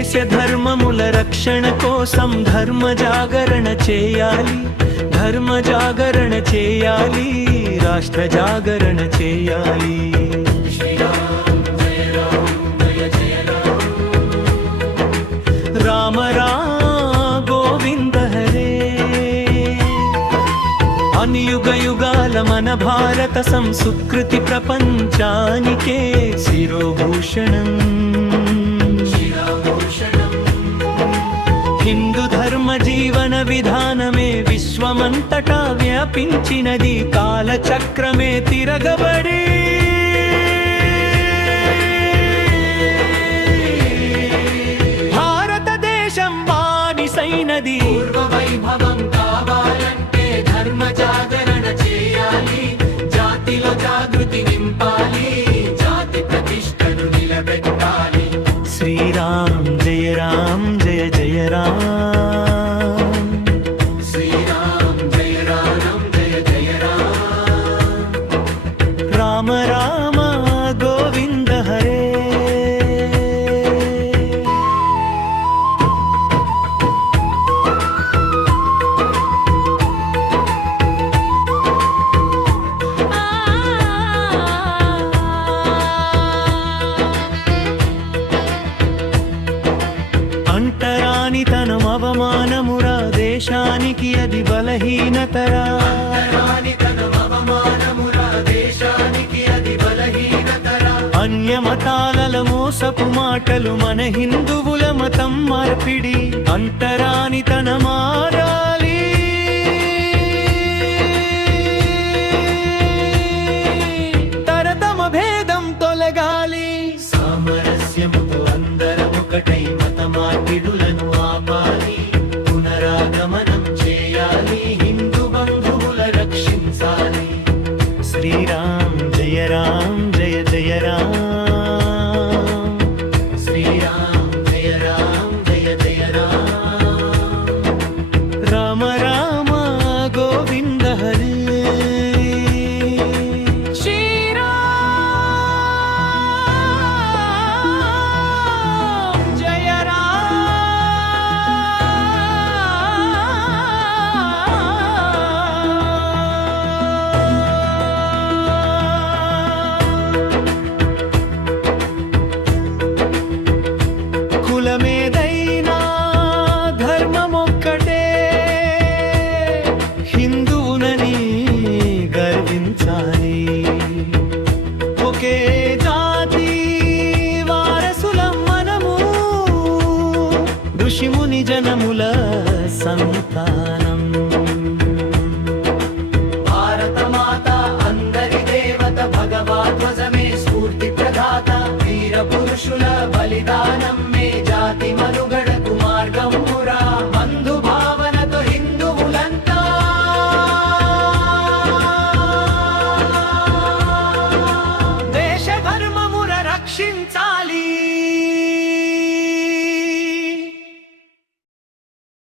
దేశ ధర్మముల రక్షణ కోసం ధర్మ జాగరణ చేయాలి, ధర్మ జాగరణ చేయాలి, రాష్ట్ర జాగరణ చేయాలి. రామ రామ గోవింద హరే. అనుయుగ యుగాల మన భారత సంస్కృతి ప్రపంచానికే శిరోభూషణం. హిందూ ధర్మ జీవన విధానమే విశ్వమంతటా వ్యాపించినది, కాలచక్రమే తిరగబడి భారతదేశం బానిసైనది. పూర్వ వైభవం కావాలంటే ధర్మ జాగరణ చేయాలి, జాతిలో జాగృతి నింపాలి, జాతి ప్రతిష్టను నిలబెట్టాలి. శ్రీరామ్ జయ రామ్ జయ జయ రామ్, శ్రీరామ్ జయ రామ్ జయ జయ రామ్, రామ రామ గోవింద హరే. అంటరానితనం అవమానమురా, దేశానికి అది బలహీనతరా. అన్య మతాల మోసపు మాటలు మన హిందువుల మతం మార్పిడి. అంటరానితనం మారాలి, తరతమ భేదం తొలగాలి. సామరస్యముతో అందరం ఒకటై మత మార్పిడులను ఆపాలి, పునరాగమనం చేయాలి, హిందూ బంధువుల రక్షించాలి. శ్రీరామ్ జయ రామ్ జయ జయ రామ్, శ్రీరామ్ జయ రామ్ జయ జయ రామ్, రామ రామ గోవింద హరే. కులమేదైనా ధర్మమొక్కటే, హిందువునని గర్వించాలి. ఒకే జాతి వారసులం మనము, ఋషిముని జనముల సంతానం. భారతమాత అందరి దేవత, భగవద్వజమే స్ఫూర్తి ప్రదాత, వీర పురుషుల బలిదానం జాతి మనుగడకు మార్గమురా. బంధు భావనతో హిందువులంతా దేశ ధర్మముర రక్షించాలి.